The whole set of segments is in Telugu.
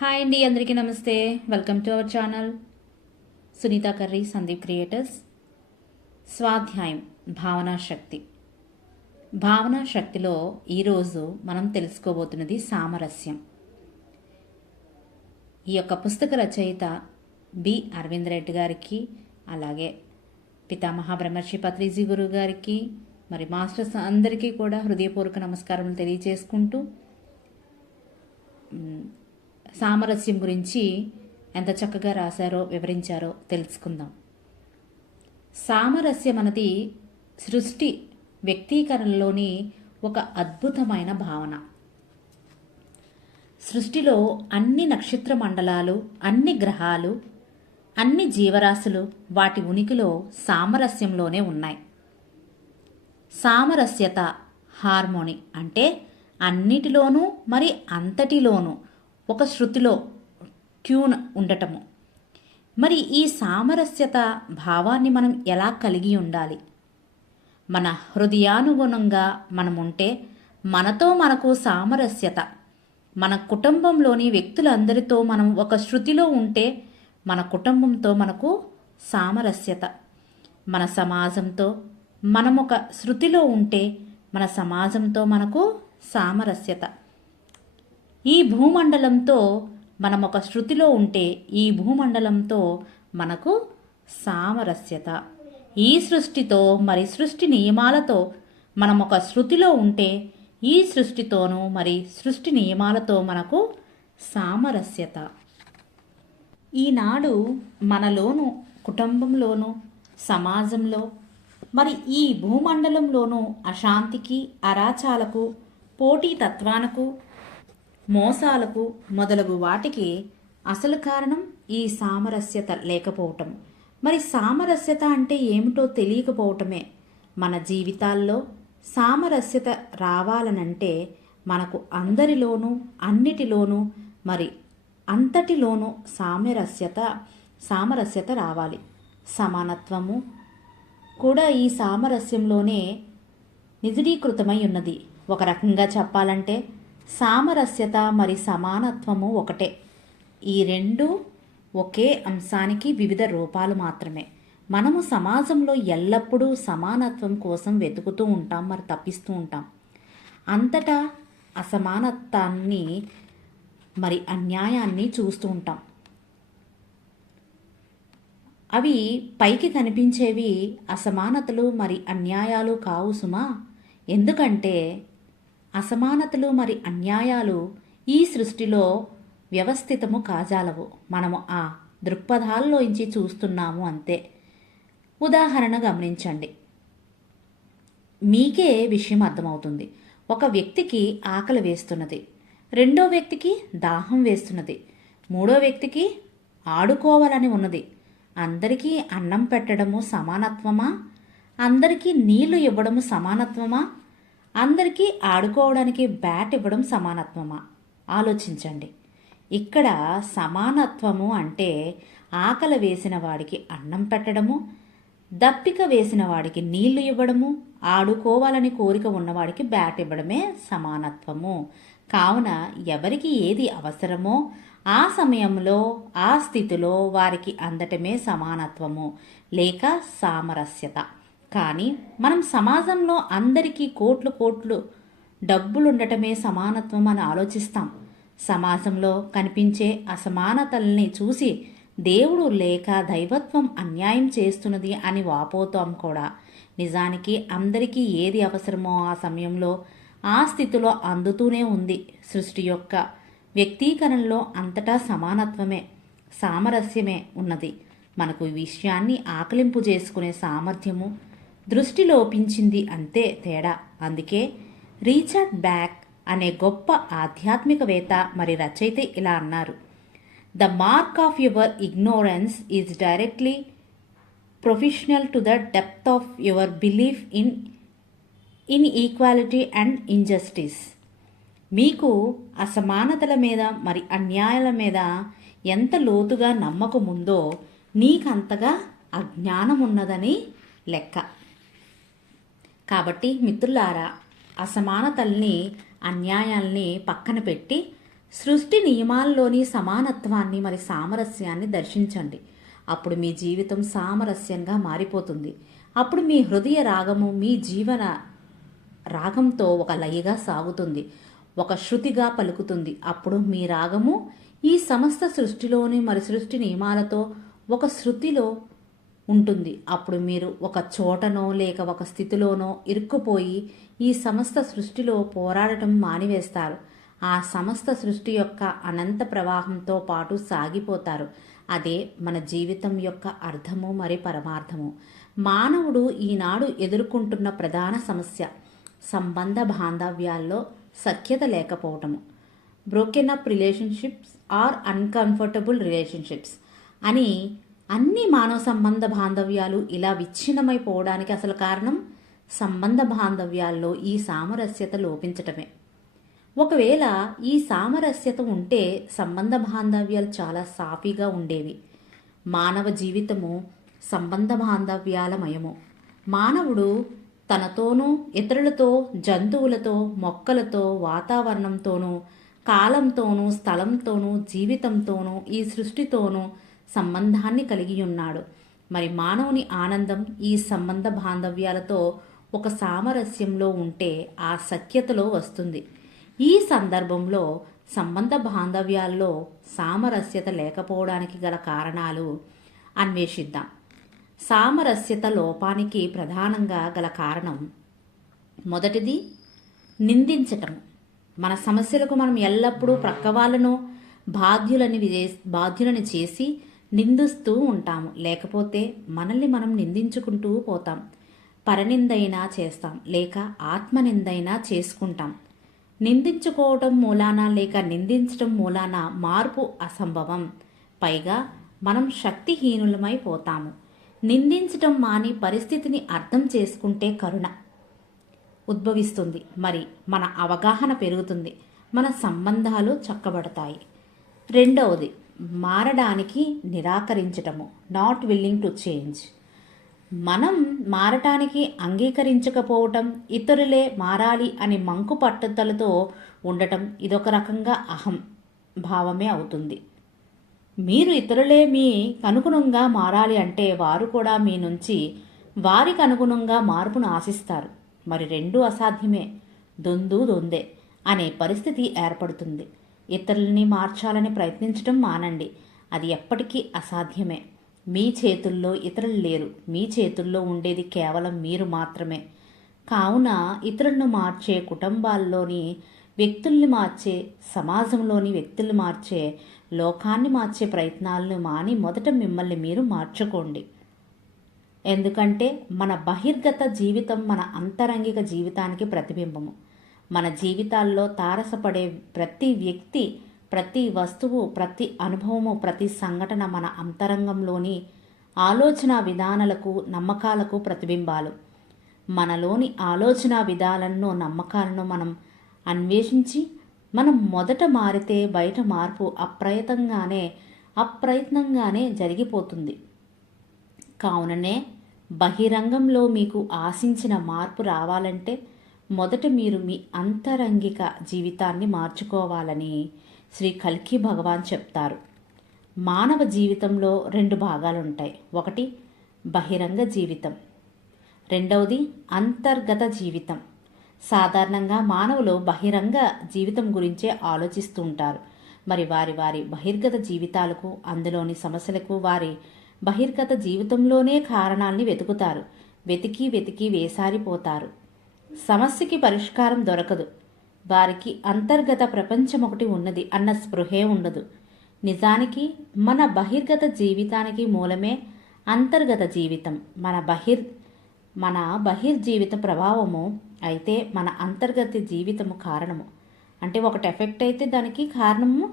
హాయ్ అండి, అందరికీ నమస్తే. Welcome to our channel Sunitha curry Sandeep creators. స్వాధ్యాయం భావనా శక్తి. భావనా శక్తిలో ఈరోజు మనం తెలుసుకోబోతున్నది సామరస్యం. ఈ యొక్క పుస్తక రచయిత బి అరవింద్ రెడ్డి గారికి, అలాగే పితామహ బ్రహ్మర్షి పత్రిజీ గురువు గారికి, మరి మాస్టర్స్ అందరికీ కూడా హృదయపూర్వక నమస్కారములు తెలియజేసుకుంటూ సామరస్యం గురించి ఎంత చక్కగా రాశారో వివరించారో తెలుసుకుందాం. సామరస్యం అనేది సృష్టి వ్యక్తీకరణలోని ఒక అద్భుతమైన భావన. సృష్టిలో అన్ని నక్షత్ర మండలాలు, అన్ని గ్రహాలు, అన్ని జీవరాశులు వాటి ఉనికిలో సామరస్యంలోనే ఉన్నాయి. సామరస్యత, హార్మోని అంటే అన్నిటిలోనూ మరి అంతటిలోనూ ఒక శృతిలో ట్యూన్ ఉండటము. మరి ఈ సామరస్యత భావాన్ని మనం ఎలా కలిగి ఉండాలి? మన హృదయానుగుణంగా మనం ఉంటే మనతో మనకు సామరస్యత, మన కుటుంబంలోని వ్యక్తులందరితో మనం ఒక శృతిలో ఉంటే మన కుటుంబంతో మనకు సామరస్యత, మన సమాజంతో మనం ఒక శృతిలో ఉంటే మన సమాజంతో మనకు సామరస్యత, ఈ భూమండలంతో మనం ఒక శృతిలో ఉంటే ఈ భూమండలంతో మనకు సామరస్యత, ఈ సృష్టితో మరి సృష్టి నియమాలతో మనం ఒక శృతిలో ఉంటే ఈ సృష్టితోనూ మరి సృష్టి నియమాలతో మనకు సామరస్యత. ఈనాడు మనలోను, కుటుంబంలోనూ, సమాజంలో మరి ఈ భూమండలంలోనూ అశాంతికి, అరాచాలకు, పోటీతత్వానికి, మోసాలకు మొదలగు వాటికి అసలు కారణం ఈ సామరస్యత లేకపోవటం. మరి సామరస్యత అంటే ఏమిటో తెలియకపోవటమే. మన జీవితాల్లో సామరస్యత రావాలనంటే మనకు అందరిలోనూ, అన్నిటిలోనూ మరి అంతటిలోనూ సామరస్యత రావాలి. సమానత్వము కూడా ఈ సామరస్యంలోనే నిజీకృతమై ఉన్నది. ఒక రకంగా చెప్పాలంటే సామరస్యత మరి సమానత్వము ఒకటే. ఈ రెండు ఒకే అంశానికి వివిధ రూపాలు మాత్రమే. మనము సమాజంలో ఎల్లప్పుడూ సమానత్వం కోసం వెతుకుతూ ఉంటాం, మరి తప్పిస్తూ ఉంటాం. అంతటా అసమానత్వాన్ని మరి అన్యాయాన్ని చూస్తూ ఉంటాం. అవి పైకి కనిపించేవి అసమానతలు మరి అన్యాయాలు కావు సుమా. ఎందుకంటే అసమానతలు మరి అన్యాయాలు ఈ సృష్టిలో వ్యవస్థితము కాజాలవు. మనము ఆ దృక్పథాల్లోంచి చూస్తున్నాము అంతే. ఉదాహరణ గమనించండి, మీకే విషయం అర్థమవుతుంది. ఒక వ్యక్తికి ఆకలి వేస్తున్నది, రెండో వ్యక్తికి దాహం వేస్తున్నది, మూడో వ్యక్తికి ఆడుకోవాలని ఉన్నది. అందరికీ అన్నం పెట్టడము సమానత్వమా? అందరికీ నీళ్లు ఇవ్వడము సమానత్వమా? అందరికీ ఆడుకోవడానికి బ్యాట్ ఇవ్వడం సమానత్వమా? ఆలోచించండి. ఇక్కడ సమానత్వము అంటే ఆకలి వేసిన వాడికి అన్నం పెట్టడము, దప్పిక వేసిన వాడికి నీళ్లు ఇవ్వడము, ఆడుకోవాలని కోరిక ఉన్నవాడికి బ్యాట్ ఇవ్వడమే సమానత్వము. కావున ఎవరికి ఏది అవసరమో ఆ సమయంలో, ఆ స్థితిలో వారికి అందటమే సమానత్వము లేక సామరస్యత. కానీ మనం సమాజంలో అందరికీ కోట్లు డబ్బులుండటమే సమానత్వం అని ఆలోచిస్తాం. సమాజంలో కనిపించే అసమానతల్ని చూసి దేవుడు లేక దైవత్వం అన్యాయం చేస్తున్నది అని వాపోతాం కూడా. నిజానికి అందరికీ ఏది అవసరమో ఆ సమయంలో, ఆ స్థితిలో అందుతూనే ఉంది. సృష్టి యొక్క వ్యక్తీకరణలో అంతటా సమానత్వమే, సామరస్యమే ఉన్నది. మనకు ఈ విషయాన్ని ఆకలింపు చేసుకునే సామర్థ్యము, దృష్టి లోపించింది అంతే తేడా. అందుకే రీచర్డ్ బ్యాక్ అనే గొప్ప ఆధ్యాత్మికవేత్త మరి రచయిత ఇలా అన్నారు: the mark of your ignorance is directly professional to the depth of your belief in equality and injustice. మీకు అసమానతల మీద మరి అన్యాయాల మీద ఎంత లోతుగా నమ్మకం ఉందో నీకంతగా అజ్ఞానం ఉన్నదని లెక్క. కాబట్టి మిత్రులారా, అసమానతల్ని, అన్యాయాల్ని పక్కన పెట్టి సృష్టి నియమాల్లోని సమానత్వాన్ని మరి సామరస్యాన్ని దర్శించండి. అప్పుడు మీ జీవితం సామరస్యంగా మారిపోతుంది. అప్పుడు మీ హృదయ రాగము మీ జీవన రాగంతో ఒక లయగా సాగుతుంది, ఒక శృతిగా పలుకుతుంది. అప్పుడు మీ రాగము ఈ సమస్త సృష్టిలోని మరి సృష్టి నియమాలతో ఒక శృతిలో ఉంటుంది. అప్పుడు మీరు ఒక చోటనో లేక ఒక స్థితిలోనో ఇరుక్కుపోయి ఈ సమస్త సృష్టిలో పోరాడటం మానివేస్తారు. ఆ సమస్త సృష్టి యొక్క అనంత ప్రవాహంతో పాటు సాగిపోతారు. అదే మన జీవితం యొక్క అర్థము మరి పరమార్థము. మానవుడు ఈనాడు ఎదుర్కొంటున్న ప్రధాన సమస్య సంబంధ బాంధవ్యాల్లో సఖ్యత లేకపోవటము. Broken up relationships or uncomfortable relationships అని అన్ని మానవ సంబంధ బాంధవ్యాలు ఇలా విచ్ఛిన్నమైపోవడానికి అసలు కారణం సంబంధ బాంధవ్యాల్లో ఈ సామరస్యత లోపించటమే. ఒకవేళ ఈ సామరస్యత ఉంటే సంబంధ బాంధవ్యాలు చాలా సాఫీగా ఉండేవి. మానవ జీవితము సంబంధ బాంధవ్యాలమయము. మానవుడు తనతోనూ ఇతరులతో, జంతువులతో, మొక్కలతో, వాతావరణంతోనూ, కాలంతోనూ, స్థలంతోనూ, జీవితంతోనూ, ఈ సృష్టితోనూ సంబంధాన్ని కలిగి ఉన్నాడు. మరి మానవుని ఆనందం ఈ సంబంధ బాంధవ్యాలతో ఒక సామరస్యంలో ఉంటే ఆ సఖ్యతలో వస్తుంది. ఈ సందర్భంలో సంబంధ బాంధవ్యాల్లో సామరస్యత లేకపోవడానికి గల కారణాలు అన్వేషిద్దాం. సామరస్యత లోపానికి ప్రధానంగా గల కారణం మొదటిది నిందించటం. మన సమస్యలకు మనం ఎల్లప్పుడూ ప్రక్క వాళ్ళను బాధ్యులని చేసి నిందిస్తూ ఉంటాము. లేకపోతే మనల్ని మనం నిందించుకుంటూ పోతాం. పరనిందైనా చేస్తాం, లేక ఆత్మనిందైనా చేసుకుంటాం. నిందించుకోవటం మూలాన లేక నిందించటం మూలాన మార్పు అసంభవం. పైగా మనం శక్తిహీనులమైపోతాము. నిందించటం మాని పరిస్థితిని అర్థం చేసుకుంటే కరుణ ఉద్భవిస్తుంది. మరి మన అవగాహన పెరుగుతుంది, మన సంబంధాలు చక్కబడతాయి. రెండవది మారడానికి నిరాకరించటము, నాట్ విల్లింగ్ టు చేంజ్. మనం మారటానికి అంగీకరించకపోవటం, ఇతరులే మారాలి అని మంకు పట్టుదలతో ఉండటం, ఇదొక రకంగా అహం భావమే అవుతుంది. మీరు ఇతరులే మీకు అనుగుణంగా మారాలి అంటే వారు కూడా మీ నుంచి వారికి అనుగుణంగా మార్పును ఆశిస్తారు. మరి రెండూ అసాధ్యమే, దొందే అనే పరిస్థితి ఏర్పడుతుంది. ఇతరులని మార్చాలని ప్రయత్నించడం మానండి, అది ఎప్పటికీ అసాధ్యమే. మీ చేతుల్లో ఇతరులు లేరు, మీ చేతుల్లో ఉండేది కేవలం మీరు మాత్రమే. కావున ఇతరులను మార్చే, కుటుంబాల్లోని వ్యక్తుల్ని మార్చే, సమాజంలోని వ్యక్తుల్ని మార్చే, లోకాన్ని మార్చే ప్రయత్నాలను మాని మొదట మిమ్మల్ని మీరు మార్చుకోండి. ఎందుకంటే మన బహిర్గత జీవితం మన అంతరంగిక జీవితానికి ప్రతిబింబము. మన జీవితాల్లో తారసపడే ప్రతి వ్యక్తి, ప్రతి వస్తువు, ప్రతి అనుభవము, ప్రతి సంఘటన మన అంతరంగంలోని ఆలోచన విధానాలకు, నమ్మకాలకు ప్రతిబింబాలు. మనలోని ఆలోచన విధానాలను, నమ్మకాలను మనం అన్వేషించి మనం మొదట మారితే బయట మార్పు అప్రయత్నంగానే జరిగిపోతుంది. కావుననే బహిరంగంలో మీకు ఆశించిన మార్పు రావాలంటే మొదట మీరు మీ అంతరంగిక జీవితాన్ని మార్చుకోవాలని శ్రీ కల్కి భగవాన్ చెప్తారు. మానవ జీవితంలో రెండు భాగాలుంటాయి. ఒకటి బహిరంగ జీవితం, రెండవది అంతర్గత జీవితం. సాధారణంగా మానవులు బహిరంగ జీవితం గురించే ఆలోచిస్తూ ఉంటారు. మరి వారి బహిర్గత జీవితాలకు, అందులోని సమస్యలకు వారి బహిర్గత జీవితంలోనే కారణాలని వెతుకుతారు. వెతికి వేసారిపోతారు. సమస్యకి పరిష్కారం దొరకదు. వారికి అంతర్గత ప్రపంచం ఒకటి ఉన్నది అన్న స్పృహే ఉండదు. నిజానికి మన బహిర్గత జీవితానికి మూలమే అంతర్గత జీవితం. మన బహిర్జీవిత ప్రభావము అయితే మన అంతర్గత జీవితము కారణము. అంటే ఒకటి ఎఫెక్ట్ అయితే దానికి కారణము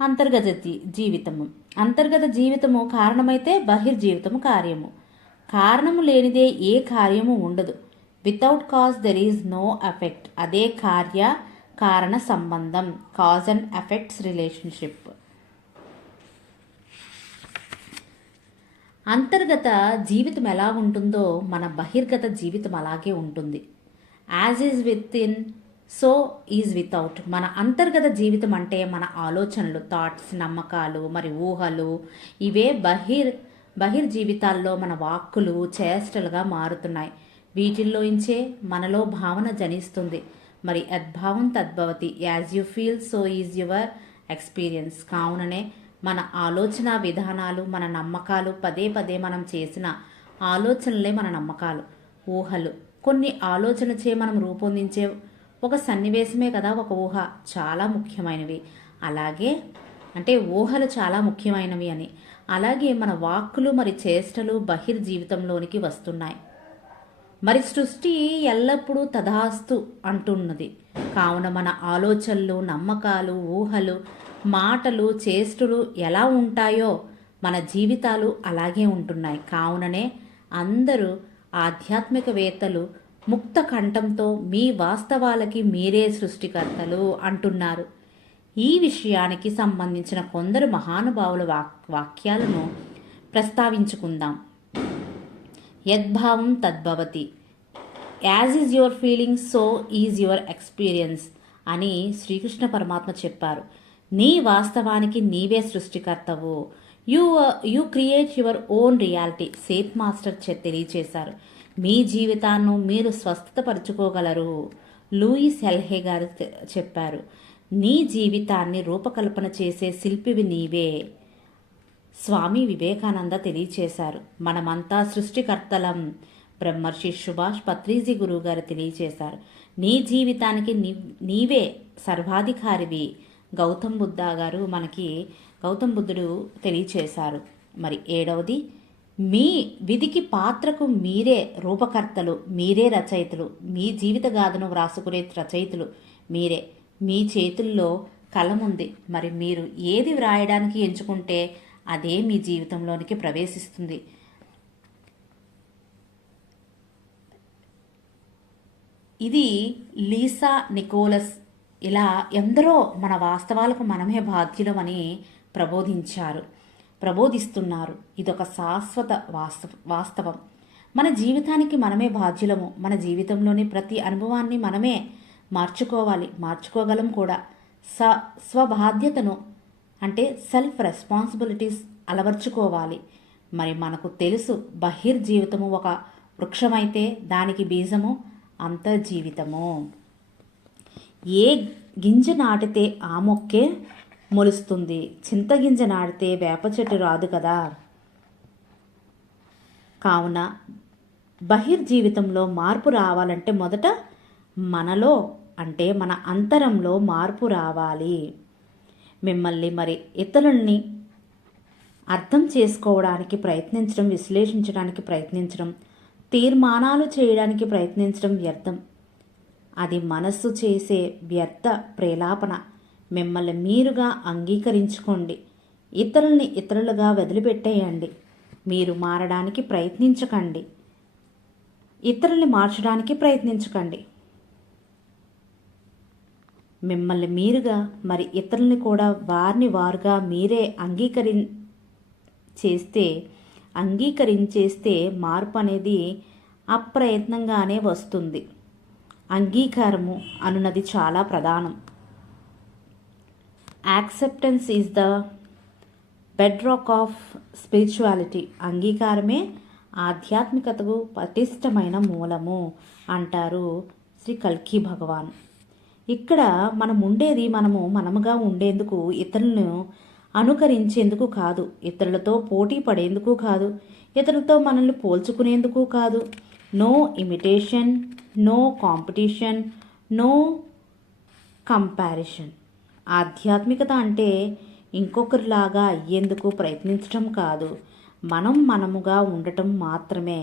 అంతర్గత జీవితము. అంతర్గత జీవితము కారణమైతే బహిర్జీవితము కార్యము. కారణము లేనిదే ఏ కార్యము ఉండదు. Without cause there is no effect. అదే కారణ సంబంధం, కాజ్ అండ్ ఎఫెక్ట్స్ రిలేషన్షిప్. అంతర్గత జీవితం ఎలా ఉంటుందో మన బహిర్గత జీవితం అలాగే ఉంటుంది. As is with in, so is without. మన అంతర్గత జీవితం అంటే మన ఆలోచనలు, థాట్స్, నమ్మకాలు, మరి ఊహలు, ఇవే బహిర్జీవితాల్లో మన వాక్కులు, చేష్టలుగా మారుతున్నాయి. వీటిల్లోంచే మనలో భావన జనిస్తుంది. మరి యద్భావం తద్భవతి, as you feel so is your experience. కావుననే మన ఆలోచన విధానాలు, మన నమ్మకాలు, పదే పదే మనం చేసిన ఆలోచనలే మన నమ్మకాలు, ఊహలు. కొన్ని ఆలోచనచే మనం రూపొందించే ఒక సన్నివేశమే కదా ఒక ఊహ, చాలా ముఖ్యమైనవి. అలాగే అంటే ఊహలు చాలా ముఖ్యమైనవి అని. అలాగే మన వాక్కులు మరి చేష్టలు బహిర్జీవితంలోనికి వస్తున్నాయి. మరి సృష్టి ఎల్లప్పుడూ తదాస్తు అంటున్నది. కావున మన ఆలోచనలు, నమ్మకాలు, ఊహలు, మాటలు, చేష్టలు ఎలా ఉంటాయో మన జీవితాలు అలాగే ఉంటున్నాయి. కావుననే అందరూ ఆధ్యాత్మికవేత్తలు ముక్త కంఠంతో మీ వాస్తవాలకి మీరే సృష్టికర్తలు అంటున్నారు. ఈ విషయానికి సంబంధించిన కొందరు మహానుభావుల వాక్యాలను ప్రస్తావించుకుందాం. యద్భావం తద్భవతి, as is your feeling so is your experience అని శ్రీకృష్ణ పరమాత్మ చెప్పారు. నీ వాస్తవానికి నీవే సృష్టికర్తవు. You create your own reality. Seth master తెలియచేశారు. మీ జీవితాన్ని మీరు స్వస్థతపరుచుకోగలరు. లూయిస్ ఎల్హే గారు చెప్పారు. నీ జీవితాన్ని రూపకల్పన చేసే శిల్పివి నీవే. స్వామి వివేకానంద తెలియచేశారు. మనమంతా సృష్టికర్తలం. బ్రహ్మర్షి సుభాష్ పత్రిజీ గురువు గారు తెలియచేశారు. నీ జీవితానికి నీవే సర్వాధికారివి. గౌతమ్ బుద్ధుడు తెలియచేశారు. మరి 7వది, మీ విధికి పాత్రకు మీరే రూపకర్తలు, మీరే రచయితలు. మీ జీవిత గాథను వ్రాసుకునే రచయితలు మీరే. మీ చేతుల్లో కలం ఉంది. మరి మీరు ఏది వ్రాయడానికి ఎంచుకుంటే అదే మీ జీవితంలోనికి ప్రవేశిస్తుంది. ఇది లీసా నికోలస్ ఇలా ఎందరో మన వాస్తవాలకు మనమే బాధ్యులమని ప్రబోధిస్తున్నారు. ఇదొక శాశ్వత వాస్తవం. మన జీవితానికి మనమే బాధ్యులము. మన జీవితంలోని ప్రతి అనుభవాన్ని మనమే మార్చుకోగలం కూడా. స్వబాధ్యతను అంటే సెల్ఫ్ రెస్పాన్సిబిలిటీస్ అలవర్చుకోవాలి. మరి మనకు తెలుసు, బహిర్జీవితము ఒక వృక్షమైతే దానికి బీజము అంతర్జీవితము. ఏ గింజ నాటితే ఆ మొక్కే మొలుస్తుంది. చింతగింజ నాటితే వేప చెట్టు రాదు కదా. కావున బహిర్జీవితంలో మార్పు రావాలంటే మొదట మనలో అంటే మన అంతరంలో మార్పు రావాలి. మిమ్మల్ని మరి ఇతరుల్ని అర్థం చేసుకోవడానికి ప్రయత్నించడం, విశ్లేషించడానికి ప్రయత్నించడం, తీర్మానాలు చేయడానికి ప్రయత్నించడం వ్యర్థం. అది మనస్సు చేసే వ్యర్థ ప్రేలాపన. మిమ్మల్ని మీరుగా అంగీకరించుకోండి. ఇతరుల్ని ఇతరులుగా వదిలిపెట్టేయండి. మీరు మారడానికి ప్రయత్నించకండి. ఇతరుల్ని మార్చడానికి ప్రయత్నించకండి. మిమ్మల్ని మీరుగా మరి ఇతరుల్ని కూడా వారిని వారుగా మీరే అంగీకరించేస్తే మార్పు అనేది అప్రయత్నంగానే వస్తుంది. అంగీకారము అనున్నది చాలా ప్రధానం. Acceptance is the bedrock of spirituality. అంగీకారమే ఆధ్యాత్మికతకు పటిష్టమైన మూలము అంటారు శ్రీ కల్కి భగవాన్. ఇక్కడ మనముగా ఉండేందుకు, ఇతరులను అనుకరించేందుకు కాదు, ఇతరులతో పోటీ పడేందుకు కాదు, ఇతరులతో మనల్ని పోల్చుకునేందుకు కాదు. No imitation, no competition, no comparison. ఆధ్యాత్మికత అంటే ఇంకొకరిలాగా అయ్యేందుకు ప్రయత్నించడం కాదు, మనముగా ఉండటం మాత్రమే.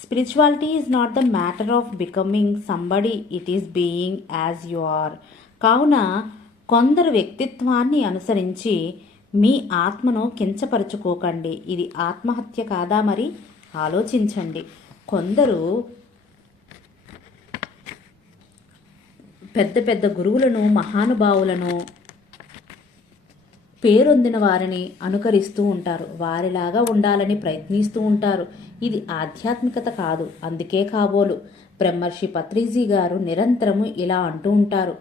Spirituality is not the matter of becoming somebody, it is being as you are. కావున కొందరు వ్యక్తిత్వాన్ని అనుసరించి మీ ఆత్మను కించపరుచుకోకండి. ఇది ఆత్మహత్య కాదా? మరి ఆలోచించండి. కొందరు పెద్ద పెద్ద గురువులను, మహానుభావులను పేరొందిన వారిని అనుకరిస్తూ ఉంటారు, వారిలాగా ఉండాలని ప్రయత్నిస్తూ ఉంటారు. ఇది ఆధ్యాత్మికత కాదు. అందుకే కాబోలు బ్రహ్మర్షి పత్రిజీ గారు నిరంతరము ఇలా అంటూ ఉంటారు,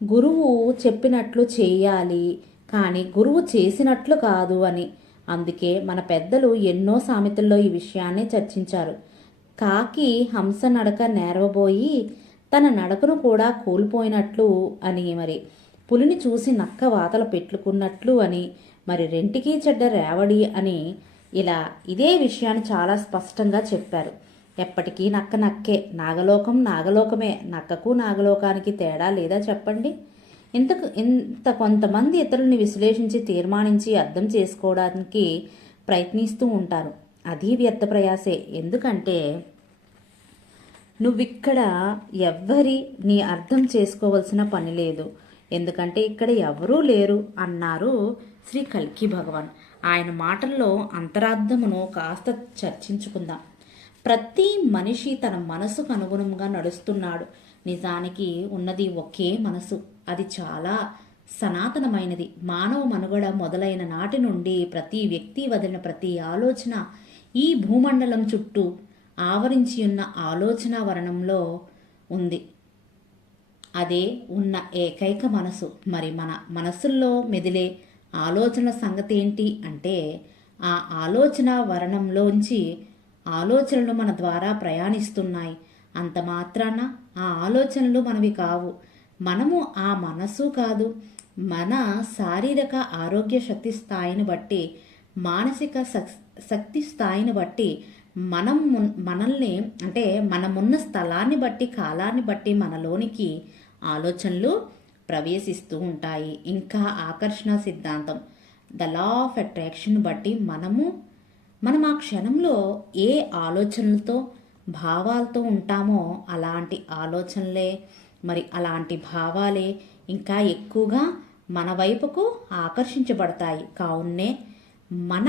గురువు చెప్పినట్లు చేయాలి కానీ గురువు చేసినట్లు కాదు అని. అందుకే మన పెద్దలు ఎన్నో సామెతల్లో ఈ విషయాన్ని చర్చించారు. కాకి హంస నడక నేర్వబోయి తన నడకను కూడా కోల్పోయినట్లు అని, మరి పులిని చూసి నక్క వాతలు పెట్టుకున్నట్లు అని, మరి రెంటికి చెడ్డ రేవడి అని, ఇలా ఇదే విషయాన్ని చాలా స్పష్టంగా చెప్పారు. ఎప్పటికీ నక్క నక్కే, నాగలోకం నాగలోకమే, నక్కకు నాగలోకానికి తేడా లేదా చెప్పండి? ఇంత కొంతమంది ఇతరుల్ని విశ్లేషించి తీర్మానించి అర్థం చేసుకోవడానికి ప్రయత్నిస్తూ ఉంటారు. అది వ్యర్థ ప్రయాసే. ఎందుకంటే నువ్విక్కడ నీ అర్థం చేసుకోవాల్సిన పని లేదు. ఎందుకంటే ఇక్కడ ఎవరూ లేరు అన్నారు శ్రీ కల్కి భగవాన్. ఆయన మాటల్లో అంతరార్థమును కాస్త చర్చించుకుందాం. ప్రతి మనిషి తన మనసుకు అనుగుణంగా నడుస్తున్నాడు. నిజానికి ఉన్నది ఒకే మనసు. అది చాలా సనాతనమైనది. మానవ మనుగడ మొదలైన నాటి నుండి ప్రతి వ్యక్తి వదిలిన ప్రతి ఆలోచన ఈ భూమండలం చుట్టూ ఆవరించి ఉన్న ఆలోచన వరణంలో ఉంది. అదే ఉన్న ఏకైక మనసు. మరి మన మనసుల్లో మెదిలే ఆలోచనల సంగతి ఏంటి అంటే, ఆ ఆలోచన వరణంలోంచి ఆలోచనలు మన ద్వారా ప్రయాణిస్తున్నాయి. అంత మాత్రాన ఆ ఆలోచనలు మనవి కావు. మనము ఆ మనసు కాదు. మన శారీరక ఆరోగ్య శక్తి స్థాయిని బట్టి, మానసిక శక్తి స్థాయిని బట్టి, మనల్ని అంటే మనమున్న స్థలాన్ని బట్టి, కాలాన్ని బట్టి మనలోనికి ఆలోచనలు ప్రవేశిస్తూ ఉంటాయి. ఇంకా ఆకర్షణ సిద్ధాంతం, ద లా ఆఫ్ అట్రాక్షన్ బట్టి మనం ఆ క్షణంలో ఏ ఆలోచనలతో భావాలతో ఉంటామో అలాంటి ఆలోచనలే, మరి అలాంటి భావాలే ఇంకా ఎక్కువగా మన వైపుకు ఆకర్షించబడతాయి. కావున్నే మన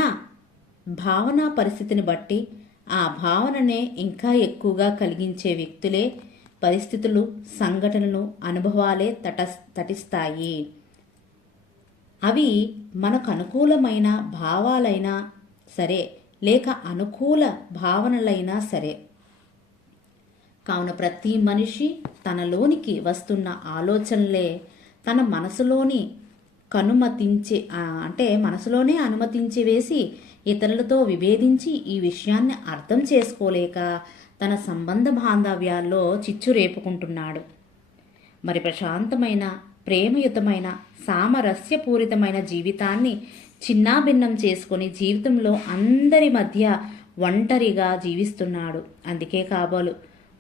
భావనా పరిస్థితిని బట్టి ఆ భావననే ఇంకా ఎక్కువగా కలిగించే వ్యక్తులే, పరిస్థితులు, సంఘటనలు, అనుభవాలే తటిస్తాయి. అవి మనకు అనుకూలమైన భావాలైనా సరే, లేక అనుకూల భావనలైనా సరే. కావున ప్రతి మనిషి తనలోనికి వస్తున్న ఆలోచనలే తన మనసులోని మనసులోనే అనుమతించి వేసి ఇతరులతో విభేదించి ఈ విషయాన్ని అర్థం చేసుకోలేక తన సంబంధ బాంధవ్యాల్లో చిచ్చు రేపుకుంటున్నాడు. మరి ప్రశాంతమైన, ప్రేమయుతమైన, సామరస్యపూరితమైన జీవితాన్ని చిన్నాభిన్నం చేసుకుని జీవితంలో అందరి మధ్య ఒంటరిగా జీవిస్తున్నాడు. అందుకే కాబోలు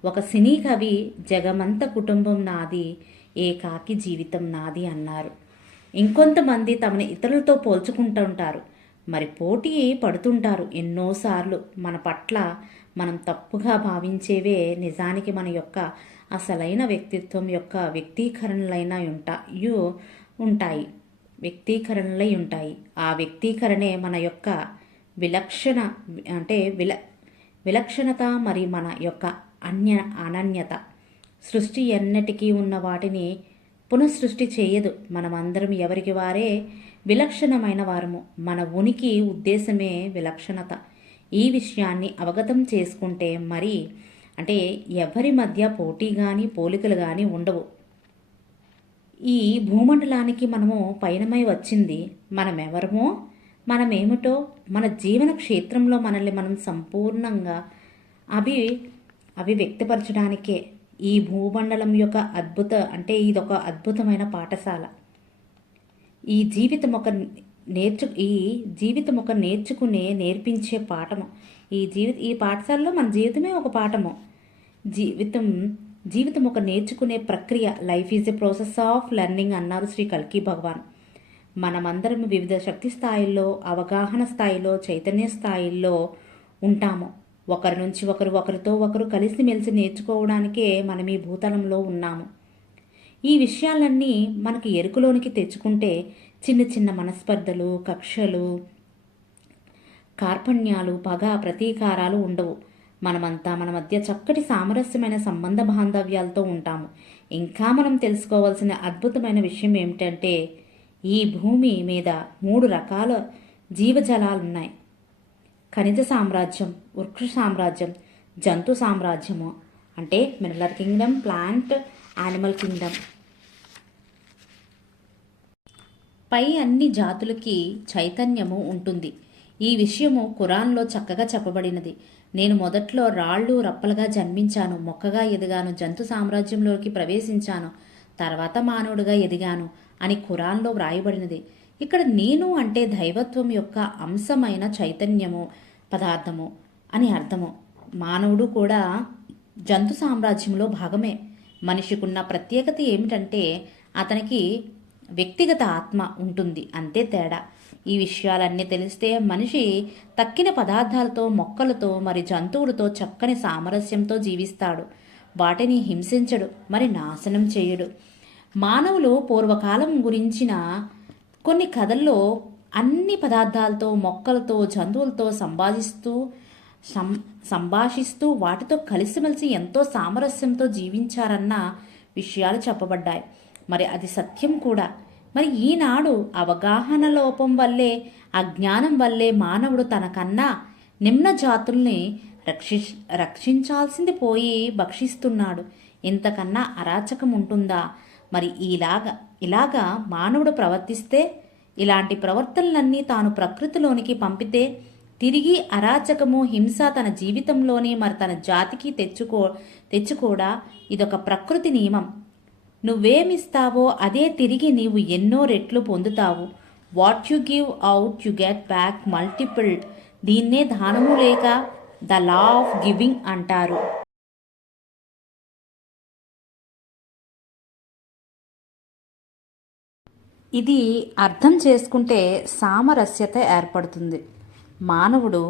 ఒక సినీ కవి జగమంత కుటుంబం నాది, ఏకాకి జీవితం నాది అన్నారు. ఇంకొంతమంది తమని ఇతరులతో పోల్చుకుంటుంటారు, మరి పోటీ పడుతుంటారు. ఎన్నోసార్లు మన పట్ల మనం తప్పుగా భావించేవే నిజానికి మన యొక్క అసలైన వ్యక్తిత్వం యొక్క వ్యక్తీకరణలై ఉంటాయి. ఆ వ్యక్తీకరణే మన యొక్క విలక్షణత, మరి మన యొక్క అనన్యత. సృష్టి ఎన్నటికీ ఉన్న వాటిని పునఃసృష్టి చేయదు. మనమందరం ఎవరికి వారే విలక్షణమైన వారము. మన ఉనికి ఉద్దేశమే విలక్షణత. ఈ విషయాన్ని అవగతం చేసుకుంటే మరి ఎవరి మధ్య పోటీ కానీ పోలికలు కానీ ఉండవు. ఈ భూమండలానికి మనము పయనమై వచ్చింది మనమెవరమో, మనమేమిటో, మన జీవన క్షేత్రంలో మనల్ని మనం సంపూర్ణంగా అవి వ్యక్తపరచడానికే. ఈ భూమండలం యొక్క ఇదొక అద్భుతమైన పాఠశాల. ఈ జీవితం ఒక నేర్పించే పాఠము. ఈ పాఠశాలలో మన జీవితమే ఒక పాఠము. జీవితం ఒక నేర్చుకునే ప్రక్రియ. Life is a process of learning అన్నారు శ్రీ కల్కి భగవాన్. మనమందరం వివిధ శక్తి స్థాయిల్లో, అవగాహన స్థాయిలో, చైతన్య స్థాయిల్లో ఉంటాము. ఒకరి నుంచి ఒకరితో ఒకరు కలిసిమెలిసి నేర్చుకోవడానికే మనం ఈ భూతలంలో ఉన్నాము. ఈ విషయాలన్నీ మనకి ఎరుకలోనికి తెచ్చుకుంటే చిన్న చిన్న మనస్పర్ధలు, కక్షలు, కార్పణ్యాలు, పగ, ప్రతీకారాలు ఉండవు. మనమంతా మన మధ్య చక్కటి సామరస్యమైన సంబంధ బాంధవ్యాలతో ఉంటాము. ఇంకా మనం తెలుసుకోవాల్సిన అద్భుతమైన విషయం ఏమిటంటే, ఈ భూమి మీద 3 రకాల జీవజాలాలున్నాయి. ఖనిజ సామ్రాజ్యం, వృక్ష సామ్రాజ్యం, జంతు సామ్రాజ్యము. అంటే mineral kingdom, plant, animal kingdom. పై అన్ని జాతులకి చైతన్యము ఉంటుంది. ఈ విషయము ఖురాన్లో చక్కగా చెప్పబడినది. నేను మొదట్లో రాళ్ళు రప్పలుగా జన్మించాను, మొక్కగా ఎదిగాను, జంతు సామ్రాజ్యంలోకి ప్రవేశించాను, తర్వాత మానవుడిగా ఎదిగాను అని ఖురాన్లో వ్రాయబడినది. ఇక్కడ నేను అంటే దైవత్వం యొక్క అంశమైన చైతన్యము, పదార్థము అని అర్థము. మానవుడు కూడా జంతు సామ్రాజ్యంలో భాగమే. మనిషికున్న ప్రత్యేకత ఏమిటంటే అతనికి వ్యక్తిగత ఆత్మ ఉంటుంది, అంతే తేడా. ఈ విషయాలన్నీ తెలిస్తే మనిషి తక్కిన పదార్థాలతో, మొక్కలతో, మరి జంతువులతో చక్కని సామరస్యంతో జీవిస్తాడు. వాటిని హింసించడు, మరి నాశనం చేయడు. మానవులు పూర్వకాలం గురించిన కొన్ని కథల్లో అన్ని పదార్థాలతో, మొక్కలతో, జంతువులతో సంభాషిస్తూ వాటితో కలిసిమెలిసి ఎంతో సామరస్యంతో జీవించారన్న విషయాలు చెప్పబడ్డాయి. మరి అది సత్యం కూడా. మరి ఈనాడు అవగాహన లోపం వల్లే, అజ్ఞానం వల్లే మానవుడు తనకన్నా నిమ్న జాతుల్ని రక్షించాల్సింది పోయి భక్షిస్తున్నాడు. ఇంతకన్నా అరాచకం ఉంటుందా? మరి ఇలాగా మానవుడు ప్రవర్తిస్తే, ఇలాంటి ప్రవర్తనలన్నీ తాను ప్రకృతిలోనికి పంపితే తిరిగి అరాచకము, హింస తన జీవితంలోని మరి తన జాతికి తెచ్చుకోడా ఇదొక ప్రకృతి నియమం. నువ్వేమిస్తావో అదే తిరిగి నీవు ఎన్నో రెట్లు పొందుతావు. What you give out you get back multiplied. దీన్నే దానము లేక ద లా ఆఫ్ గివింగ్ అంటారు. ఇది అర్థం చేసుకుంటే సామరస్యత ఏర్పడుతుంది. మానవుడు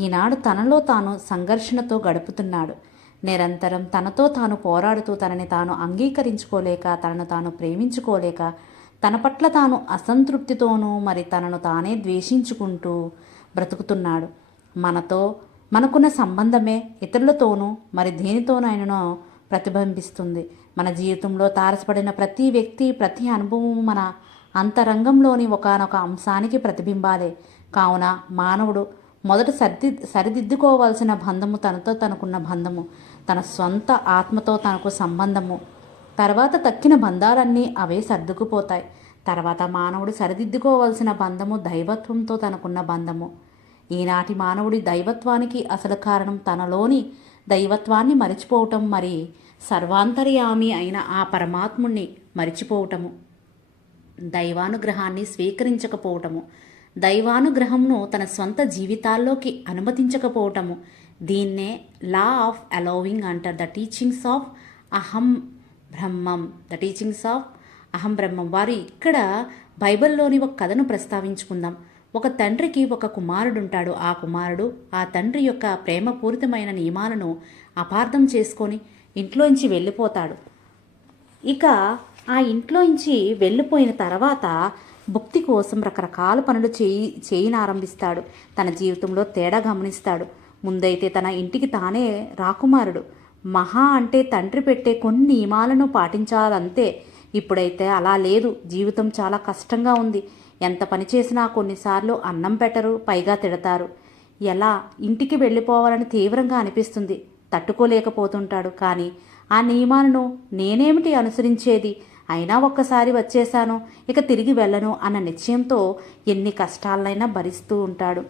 ఈనాడు తనలో తాను సంఘర్షణతో గడుపుతున్నాడు. నిరంతరం తనతో తాను పోరాడుతూ తనని తాను అంగీకరించుకోలేక, తనను తాను ప్రేమించుకోలేక, తన పట్ల తాను అసంతృప్తితోనూ మరి తనను తానే ద్వేషించుకుంటూ బ్రతుకుతున్నాడు. మనకున్న సంబంధమే ఇతరులతోనూ మరి దేనితోనైనా ప్రతిబింబిస్తుంది. మన జీవితంలో తారసపడిన ప్రతి వ్యక్తి, ప్రతి అనుభవం మన అంతరంగంలోని ఒకానొక అంశానికి ప్రతిబింబాలే. కావున మానవుడు మొదట సరిదిద్దుకోవాల్సిన బంధము తనతో తనకున్న బంధము, తన సొంత ఆత్మతో తనకు సంబంధము. తర్వాత తక్కిన బంధాలన్నీ అవే సర్దుకుపోతాయి. తర్వాత మానవుడు సరిదిద్దుకోవాల్సిన బంధము దైవత్వంతో తనకున్న బంధము. ఈనాటి మానవుడి దైవత్వానికి అసలు కారణం తనలోని దైవత్వాన్ని మరిచిపోవటం, మరి సర్వాంతర్యామి అయిన ఆ పరమాత్ముణ్ణి మరిచిపోవటము, దైవానుగ్రహాన్ని స్వీకరించకపోవటము, దైవానుగ్రహంను తన స్వంత జీవితాల్లోకి అనుమతించకపోవటము. దీన్నే లా ఆఫ్ అలౌవింగ్ అంటారు. ద టీచింగ్స్ ఆఫ్ అహం బ్రహ్మం. వారు ఇక్కడ బైబిల్లోని ఒక కథను ప్రస్తావించుకుందాం. ఒక తండ్రికి ఒక కుమారుడు ఉంటాడు. ఆ కుమారుడు ఆ తండ్రి యొక్క ప్రేమపూరితమైన నియమాలను అపార్థం చేసుకొని ఇంట్లోంచి వెళ్ళిపోతాడు. ఇక ఆ ఇంట్లోంచి వెళ్ళిపోయిన తర్వాత భుక్తి కోసం రకరకాల పనులు చేయనారంభిస్తాడు. తన జీవితంలో తేడా గమనిస్తాడు. ముందైతే తన ఇంటికి తానే రాకుమారుడు. మహా అంటే తండ్రి పెట్టే కొన్ని నియమాలను పాటించాలంతే. ఇప్పుడైతే అలా లేదు. జీవితం చాలా కష్టంగా ఉంది. ఎంత పని చేసినా కొన్నిసార్లు అన్నం పెట్టరు, పైగా తిడతారు. ఎలా ఇంటికి వెళ్ళిపోవాలని తీవ్రంగా అనిపిస్తుంది. తట్టుకోలేకపోతుంటాడు. కానీ ఆ నియమాలను నేనేమిటి అనుసరించేది, అయినా ఒక్కసారి వచ్చేశాను, ఇక తిరిగి వెళ్ళను అన్న నిశ్చయంతో ఎన్ని కష్టాలనైనా భరిస్తూ ఉంటాడు.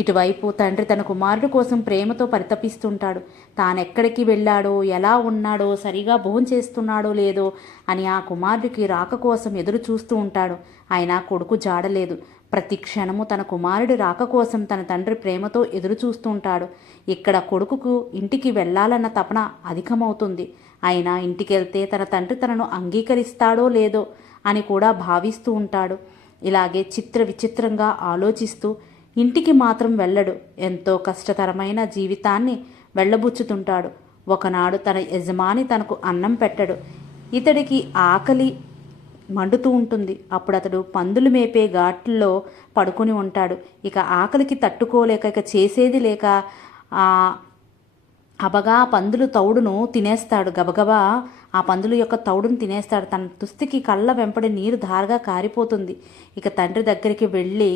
ఇటువైపు తండ్రి తన కుమారుడు కోసం ప్రేమతో పరితపిస్తుంటాడు. తానెక్కడికి వెళ్ళాడో, ఎలా ఉన్నాడో, సరిగా భోంచేస్తున్నాడో లేదో అని ఆ కుమారుడికి రాక కోసం ఎదురు చూస్తూ ఉంటాడు. అయినా కొడుకు జాడలేదు. ప్రతి క్షణము తన కుమారుడి రాక కోసం తన తండ్రి ప్రేమతో ఎదురు చూస్తూ ఉంటాడు. ఇక్కడ కొడుకుకు ఇంటికి వెళ్ళాలన్న తపన అధికమవుతుంది. అయినా ఇంటికెళ్తే తన తండ్రి తనను అంగీకరిస్తాడో లేదో అని కూడా భావిస్తూ ఉంటాడు. ఇలాగే విచిత్రంగా ఆలోచిస్తూ ఇంటికి మాత్రం వెళ్ళడు. ఎంతో కష్టతరమైన జీవితాన్ని వెళ్ళబుచ్చుతుంటాడు. ఒకనాడు తన యజమాని తనకు అన్నం పెట్టడు. ఇతడికి ఆకలి మండుతూ ఉంటుంది. అప్పుడు అతడు పందులు మేపే ఘాట్లో పడుకొని ఉంటాడు. ఇక ఆకలికి తట్టుకోలేక, ఇక చేసేది లేక అబగా పందులు తౌడును తినేస్తాడు. గబగబా ఆ పందుల యొక్క తౌడును తినేస్తాడు. తన దుస్థితికి కళ్ళ వెంపడి నీరు ధారగా కారిపోతుంది. ఇక తండ్రి దగ్గరికి వెళ్ళే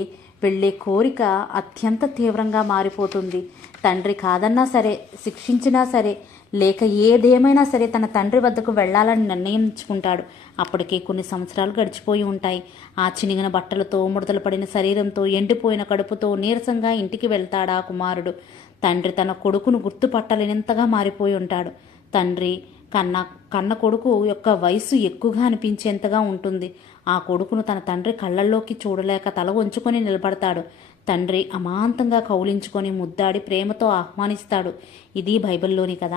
కోరిక అత్యంత తీవ్రంగా మారిపోతుంది. తండ్రి కాదన్నా సరే, శిక్షించినా సరే, లేక ఏదేమైనా సరే తన తండ్రి వద్దకు వెళ్ళాలని నిర్ణయించుకుంటాడు. అప్పటికే కొన్ని సంవత్సరాలు గడిచిపోయి ఉంటాయి. ఆ చినిగిన బట్టలతో, ముడతలు పడిన శరీరంతో, ఎండిపోయిన కడుపుతో నీరసంగా ఇంటికి వెళ్తాడు ఆ కుమారుడు. తండ్రి తన కొడుకును గుర్తుపట్టలేనంతగా మారిపోయి ఉంటాడు. తండ్రి కన్న కొడుకు యొక్క వయసు ఎక్కువగా అనిపించేంతగా ఉంటుంది. ఆ కొడుకును తన తండ్రి కళ్ళల్లోకి చూడలేక తల వంచుకొని నిలబడతాడు. తండ్రి అమాంతంగా కౌలించుకొని ముద్దాడి ప్రేమతో ఆహ్వానిస్తాడు. ఇది బైబిల్లోని కథ.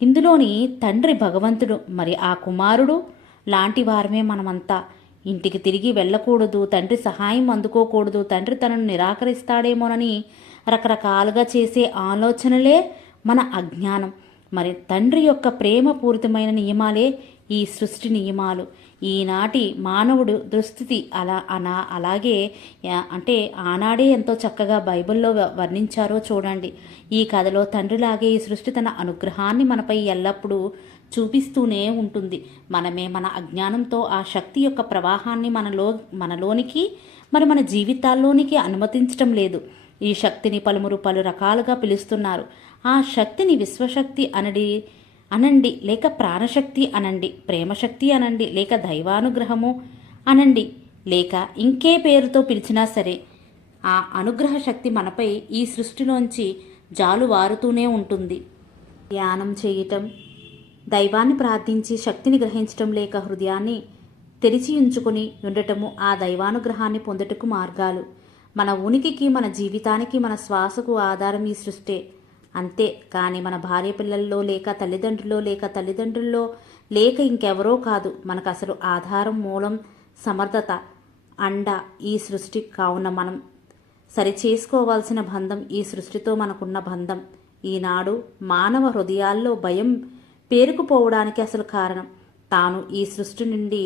ఇందులోని తండ్రి భగవంతుడు, మరి ఆ కుమారుడు లాంటి వారమే మనమంతా. ఇంటికి తిరిగి వెళ్ళకూడదు, తండ్రి సహాయం అందుకోకూడదు, తండ్రి తనను నిరాకరిస్తాడేమోనని రకరకాలుగా చేసే ఆలోచనలే మన అజ్ఞానం. మరి తండ్రి యొక్క ప్రేమపూరితమైన నియమాలే ఈ సృష్టి నియమాలు. ఈనాటి మానవుడు దుస్థితి అలాగే అంటే ఆనాడే ఎంతో చక్కగా బైబిల్లో వర్ణించారో చూడండి. ఈ కథలో తండ్రిలాగే ఈ సృష్టి తన అనుగ్రహాన్ని మనపై ఎల్లప్పుడూ చూపిస్తూనే ఉంటుంది. మనమే మన అజ్ఞానంతో ఆ శక్తి యొక్క ప్రవాహాన్ని మనలోనికి మరి మన జీవితాల్లోనికి అనుమతించటం లేదు. ఈ శక్తిని పలు రకాలుగా పిలుస్తున్నారు. ఆ శక్తిని విశ్వశక్తి అనండి, లేక ప్రాణశక్తి అనండి, ప్రేమశక్తి అనండి, లేక దైవానుగ్రహము అనండి, లేక ఇంకే పేరుతో పిలిచినా సరే ఆ అనుగ్రహ శక్తి మనపై ఈ సృష్టిలోంచి జాలువారుతూనే ఉంటుంది. ధ్యానం చేయటం, దైవాన్ని ప్రార్థించి శక్తిని గ్రహించటం, లేక హృదయాన్ని తెరిచి ఉంచుకొని ఉండటము ఆ దైవానుగ్రహాన్ని పొందుటకు మార్గాలు. మన ఉనికికి, మన జీవితానికి, మన శ్వాసకు ఆధారం ఈ సృష్టే. అంతే కానీ మన భార్య పిల్లల్లో, లేక తల్లిదండ్రుల్లో లేక ఇంకెవరో కాదు. మనకు అసలు ఆధారం, మూలం, సమర్థత, అండ ఈ సృష్టి. కావున మనం సరిచేసుకోవాల్సిన బంధం ఈ సృష్టితో మనకున్న బంధం. ఈనాడు మానవ హృదయాల్లో భయం పేరుకుపోవడానికి అసలు కారణం తాను ఈ సృష్టి నుండి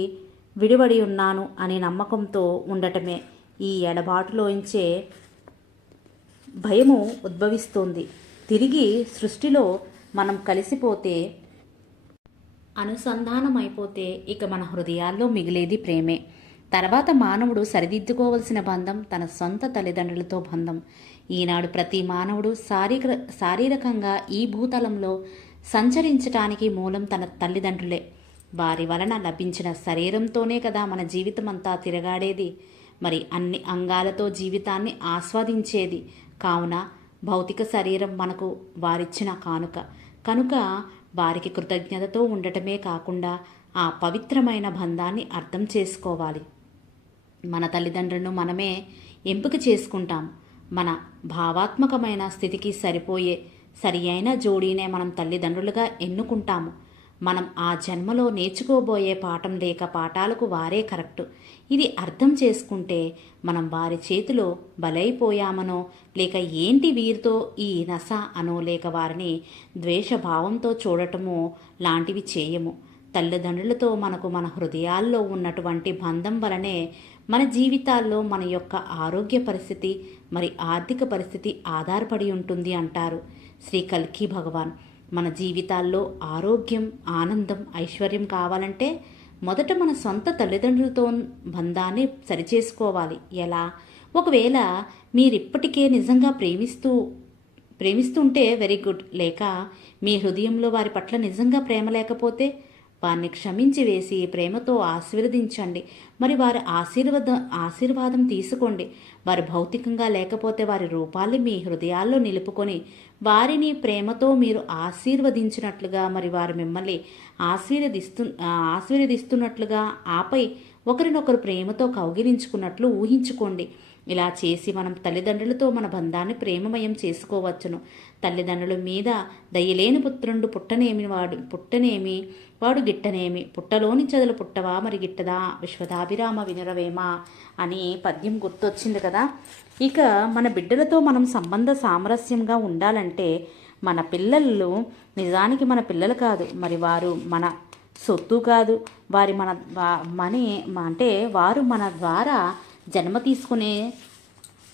విడివడి ఉన్నాను అనే నమ్మకంతో ఉండటమే. ఈ ఎడబాటులోంచే భయము ఉద్భవిస్తోంది. తిరిగి సృష్టిలో మనం కలిసిపోతే, అనుసంధానమైపోతే ఇక మన హృదయాల్లో మిగిలేది ప్రేమే. తర్వాత మానవుడు సరిదిద్దుకోవలసిన బంధం తన సొంత తల్లిదండ్రులతో బంధం. ఈనాడు ప్రతి మానవుడు శారీరకంగా ఈ భూతలంలో సంచరించటానికి మూలం తన తల్లిదండ్రులే. వారి వలన లభించిన శరీరంతోనే కదా మన జీవితం అంతా తిరగాడేది, మరి అన్ని అంగాలతో జీవితాన్ని ఆస్వాదించేది. కావున భౌతిక శరీరం మనకు వారిచ్చిన కానుక కనుక వారికి కృతజ్ఞతతో ఉండటమే కాకుండా ఆ పవిత్రమైన బంధాన్ని అర్థం చేసుకోవాలి. మన తల్లిదండ్రులను మనమే ఎంపిక చేసుకుంటాం. మన భావాత్మకమైన స్థితికి సరిపోయే సరి అయిన జోడీనే మనం తల్లిదండ్రులుగా ఎన్నుకుంటాము. మనం ఆ జన్మలో నేర్చుకోబోయే పాఠం లేక పాఠాలకు వారే కరెక్టు. ఇది అర్థం చేసుకుంటే మనం వారి చేతిలో బలైపోయామనో, లేక ఏంటి వీరితో ఈ నస అనో, లేక వారిని ద్వేషభావంతో చూడటమో లాంటివి చేయము. తల్లిదండ్రులతో మనకు మన హృదయాల్లో ఉన్నటువంటి బంధం వలనే మన జీవితాల్లో మన యొక్క ఆరోగ్య పరిస్థితి, మరి ఆర్థిక పరిస్థితి ఆధారపడి ఉంటుంది అంటారు శ్రీ కల్కి భగవాన్. మన జీవితాల్లో ఆరోగ్యం, ఆనందం, ఐశ్వర్యం కావాలంటే మొదట మన సొంత తల్లిదండ్రులతో బంధాన్ని సరిచేసుకోవాలి. ఎలా? ఒకవేళ మీరిప్పటికే నిజంగా ప్రేమిస్తుంటే వెరీ గుడ్. లేక మీ హృదయంలో వారి పట్ల నిజంగా ప్రేమ లేకపోతే వారిని క్షమించి వేసి ప్రేమతో ఆశీర్వదించండి. మరి వారి ఆశీర్వాదం తీసుకోండి. వారు భౌతికంగా లేకపోతే వారి రూపాల్ని మీ హృదయాల్లో నిలుపుకొని వారిని ప్రేమతో మీరు ఆశీర్వదించినట్లుగా, మరి వారు మిమ్మల్ని ఆశీర్వదిస్తున్నట్లుగా, ఆపై ఒకరినొకరు ప్రేమతో కౌగిలించుకున్నట్లు ఊహించుకోండి. ఇలా చేసి మనం తల్లిదండ్రులతో మన బంధాన్ని ప్రేమమయం చేసుకోవచ్చును. తల్లిదండ్రుల మీద దయలేని పుత్రుండు పుట్టనేమి వాడు గిట్టనేమి, పుట్టలోని చదులు పుట్టవా మరి గిట్టదా, విశ్వదాభిరామ వినురవేమా అని పద్యం గుర్తొచ్చింది కదా. ఇక మన బిడ్డలతో మనం సంబంధ సామరస్యంగా ఉండాలంటే మన పిల్లలు నిజానికి మన పిల్లలు కాదు, మరి వారు మన సొత్తు కాదు. వారు మన ద్వారా జన్మ తీసుకునే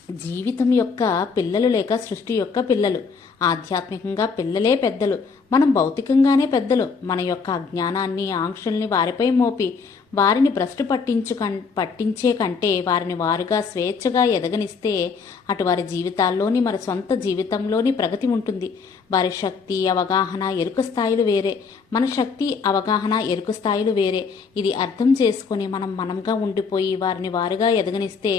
జీవితం యొక్క పిల్లలు లేక సృష్టి యొక్క పిల్లలు. ఆధ్యాత్మికంగా పిల్లలే పెద్దలు, మనం భౌతికంగానే పెద్దలు. మన యొక్క అజ్ఞానాన్ని, ఆంక్షల్ని వారిపై మోపి వారిని భ్రష్టు పట్టించే కంటే వారిని వారుగా స్వేచ్ఛగా ఎదగనిస్తే అటు వారి జీవితాల్లోని మన సొంత జీవితంలోని ప్రగతి ఉంటుంది. వారి శక్తి, అవగాహన, ఎరుక స్థాయిలు వేరే, మన శక్తి, అవగాహన, ఎరుక స్థాయిలు వేరే. ఇది అర్థం చేసుకొని మనం మనంగా ఉండిపోయి వారిని వారుగా ఎదగనిస్తే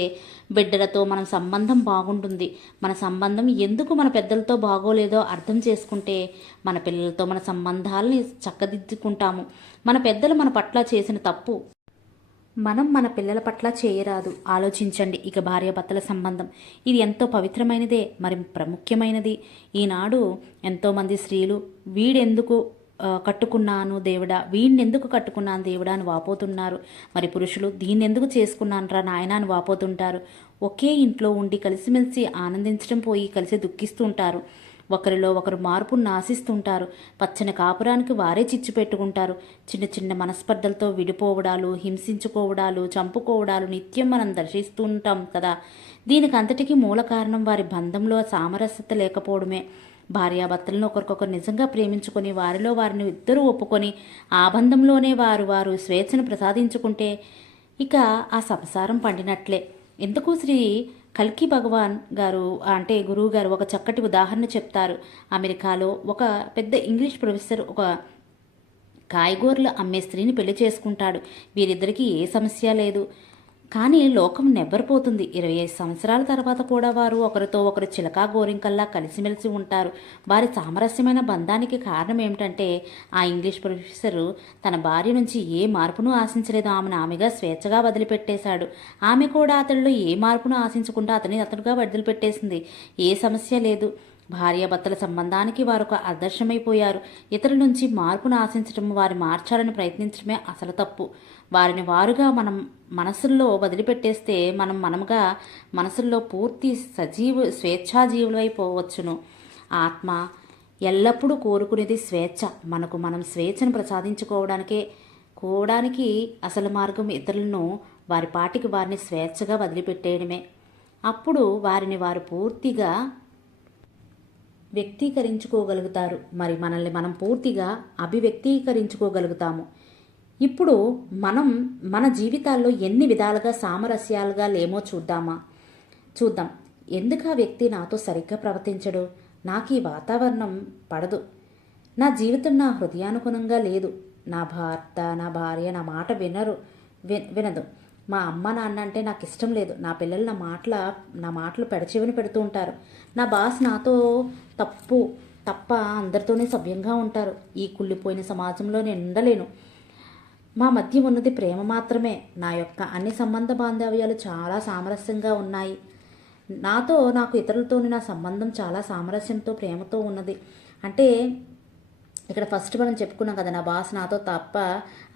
బిడ్డలతో మన సంబంధం బాగుంటుంది. మన సంబంధం ఎందుకు మన పెద్దలతో బాగోలేదో అర్థం చేసుకుంటే మన పిల్లలతో మన సంబంధాలని చక్కదిద్దుకుంటాము. మన పెద్దలు మన పట్ల చేసిన తప్పు మనం మన పిల్లల పట్ల చేయరాదు. ఆలోచించండి. ఇక భార్యాభర్తల సంబంధం ఇది ఎంతో పవిత్రమైనదే, మరి ప్రాముఖ్యమైనది. ఈనాడు ఎంతోమంది స్త్రీలు వీడెందుకు కట్టుకున్నాను దేవుడా, వీడినెందుకు కట్టుకున్నాను దేవుడా అని వాపోతున్నారు. మరి పురుషులు దీన్నెందుకు చేసుకున్నాను రా నాయన అని వాపోతుంటారు. ఒకే ఇంట్లో ఉండి కలిసిమెలిసి ఆనందించడం పోయి కలిసి దుఃఖిస్తూ ఉంటారు. ఒకరిలో ఒకరు మార్పును ఆశిస్తుంటారు. పచ్చని కాపురానికి వారే చిచ్చు పెట్టుకుంటారు. చిన్న చిన్న మనస్పర్ధలతో విడిపోవడాలు, హింసించుకోవడాలు, చంపుకోవడాలు నిత్యం మనం దర్శిస్తూ ఉంటాం కదా. దీనికి అంతటికీ మూల కారణం వారి బంధంలో సామరస్యత లేకపోవడమే. భార్యాభర్తలను ఒకరికొకరు నిజంగా ప్రేమించుకొని వారిలో వారిని ఇద్దరూ ఒప్పుకొని ఆ బంధంలోనే వారు స్వేచ్ఛను ప్రసాదించుకుంటే ఇక ఆ సంసారం పండినట్లే. ఎందుకు శ్రీ కల్కి భగవాన్ గారు అంటే గురువు గారు ఒక చక్కటి ఉదాహరణ చెప్తారు. అమెరికాలో ఒక పెద్ద ఇంగ్లీష్ ప్రొఫెసర్ ఒక కాయగూరలు అమ్మే స్త్రీని పెళ్లి చేసుకుంటాడు. వీరిద్దరికీ ఏ సమస్య లేదు. కానీ లోకం నెవ్వరిపోతుంది. 25 సంవత్సరాల తర్వాత కూడా వారు ఒకరితో ఒకరు చిలకా గోరింకల్లా కలిసిమెలిసి ఉంటారు. వారి సామరస్యమైన బంధానికి కారణం ఏమిటంటే ఆ ఇంగ్లీష్ ప్రొఫెసరు తన భార్య నుంచి ఏ మార్పును ఆశించలేదు. ఆమెను ఆమెగా స్వేచ్ఛగా వదిలిపెట్టేశాడు. ఆమె కూడా అతడిలో ఏ మార్పును ఆశించకుండా అతడుగా వదిలిపెట్టేసింది. ఏ సమస్య లేదు. భార్యాభర్తల సంబంధానికి వారు ఒక ఆదర్శమైపోయారు. ఇతరుల నుంచి మార్పును ఆశించడం, వారి మార్చాలని ప్రయత్నించడమే అసలు తప్పు. వారిని వారుగా మనం మనసుల్లో వదిలిపెట్టేస్తే మనముగా మనసుల్లో పూర్తి స్వేచ్ఛాజీవులైపోవచ్చును. ఆత్మ ఎల్లప్పుడూ కోరుకునేది స్వేచ్ఛ. మనం స్వేచ్ఛను ప్రసాదించుకోవడానికి అసలు మార్గం ఇతరులను వారి పాటికి వారిని స్వేచ్ఛగా వదిలిపెట్టేయడమే. అప్పుడు వారిని వారు పూర్తిగా వ్యక్తీకరించుకోగలుగుతారు. మరి మనల్ని మనం పూర్తిగా అభివ్యక్తీకరించుకోగలుగుతాము. ఇప్పుడు మనం మన జీవితాల్లో ఎన్ని విధాలుగా సామరస్యాలుగా లేమో చూద్దాం. ఎందుకు ఆ వ్యక్తి నాతో సరిగ్గా ప్రవర్తించడు? నాకు ఈ వాతావరణం పడదు. నా జీవితం నా హృదయానుగుణంగా లేదు. నా భర్త, నా భార్య నా మాట వినదు. మా అమ్మ నాన్న అంటే నాకు ఇష్టం లేదు. నా పిల్లలు నా మాటలు పెడచెవిని పెడుతూ ఉంటారు. నా బాస్ నాతో తప్ప అందరితోనే సభ్యంగా ఉంటారు. ఈ కుళ్ళిపోయిన సమాజంలో నేను ఉండలేను. మా మధ్య ఉన్నది ప్రేమ మాత్రమే. నా యొక్క అన్ని సంబంధ బాంధవ్యాలు చాలా సామరస్యంగా ఉన్నాయి. నాకు ఇతరులతోని నా సంబంధం చాలా సామరస్యంతో, ప్రేమతో ఉన్నది. అంటే ఇక్కడ ఫస్ట్ మనం చెప్పుకున్నాం కదా, నా బాస్ నాతో తప్ప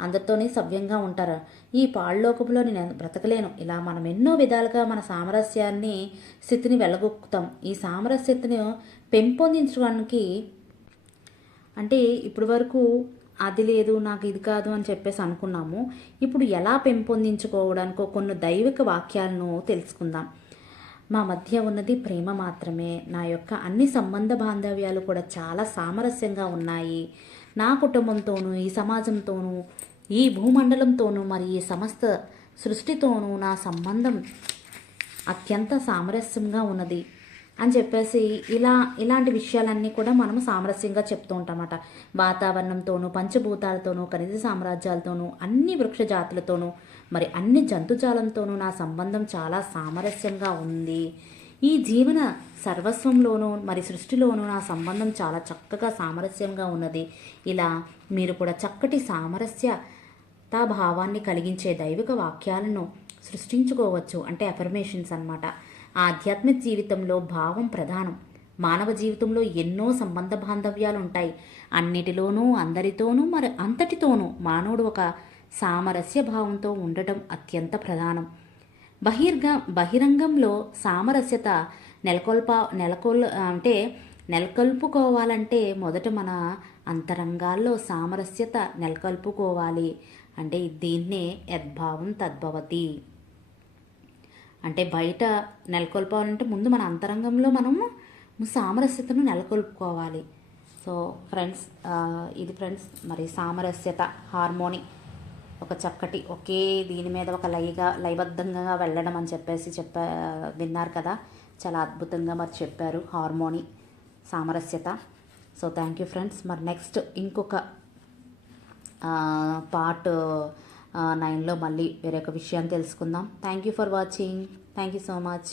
అందరితోనే సవ్యంగా ఉంటారు. ఈ పాళ్ళలోకంలో నేను బ్రతకలేను. ఇలా మనం ఎన్నో విధాలుగా మన స్థితిని వెళ్ళగొక్కుతాం. ఈ సామరస్యతను పెంపొందించడానికి అంటే ఇప్పటి వరకు అది లేదు, నాకు ఇది కాదు అని చెప్పేసి అనుకున్నాము. ఇప్పుడు ఎలా పెంపొందించుకోవడానికో కొన్ని దైవిక వాక్యాలను తెలుసుకుందాం. మా మధ్య ఉన్నది ప్రేమ మాత్రమే. నా యొక్క అన్ని సంబంధ బాంధవ్యాలు కూడా చాలా సామరస్యంగా ఉన్నాయి. నా కుటుంబంతోనూ, ఈ సమాజంతోనూ, ఈ భూమండలంతోనూ, మరి ఈ సమస్త సృష్టితోనూ నా సంబంధం అత్యంత సామరస్యంగా ఉన్నది అని చెప్పేసి ఇలాంటి విషయాలన్నీ కూడా మనము సామరస్యంగా చెప్తూ ఉంటామట. వాతావరణంతోనూ, పంచభూతాలతోనూ, ఖనిజ సామ్రాజ్యాలతోనూ, అన్ని వృక్ష జాతులతోనూ, మరి అన్ని జంతుజాలంతోనూ నా సంబంధం చాలా సామరస్యంగా ఉంది. ఈ జీవన సర్వస్వంలోనూ మరి సృష్టిలోనూ నా సంబంధం చాలా చక్కగా సామరస్యంగా ఉన్నది. ఇలా మీరు కూడా చక్కటి సామరస్యతా భావాన్ని కలిగించే దైవిక వాక్యాలను సృష్టించుకోవచ్చు. అంటే అఫర్మేషన్స్ అన్నమాట. ఆధ్యాత్మిక జీవితంలో భావం ప్రధానం. మానవ జీవితంలో ఎన్నో సంబంధ బాంధవ్యాలు ఉంటాయి. అన్నిటిలోనూ, అందరితోనూ, మరి అంతటితోనూ మానవుడు ఒక సామరస్య భావంతో ఉండటం అత్యంత ప్రధానం. బహిరంగంలో సామరస్యత నెలకొల్పుకోవాలంటే మొదట మన అంతరంగాల్లో సామరస్యత నెలకొల్పుకోవాలి. అంటే దీన్నే యద్భావం తద్భవతి అంటే బయట నెలకొల్పాలంటే ముందు మన అంతరంగంలో మనము సామరస్యతను నెలకొల్పుకోవాలి. సో ఫ్రెండ్స్, ఇది ఫ్రెండ్స్ మరి సామరస్యత, హార్మోని ఒక చక్కటి ఒకే దీని మీద ఒక లయబద్ధంగా వెళ్ళడం అని చెప్పేసి విన్నారు కదా. చాలా అద్భుతంగా మరి చెప్పారు హార్మోని, సామరస్యత. So thank you friends. మరి నెక్స్ట్ ఇంకొక పార్ట్ 9లో మళ్ళీ వేరొక విషయాన్ని తెలుసుకుందాం. Thank you for watching. Thank you so much.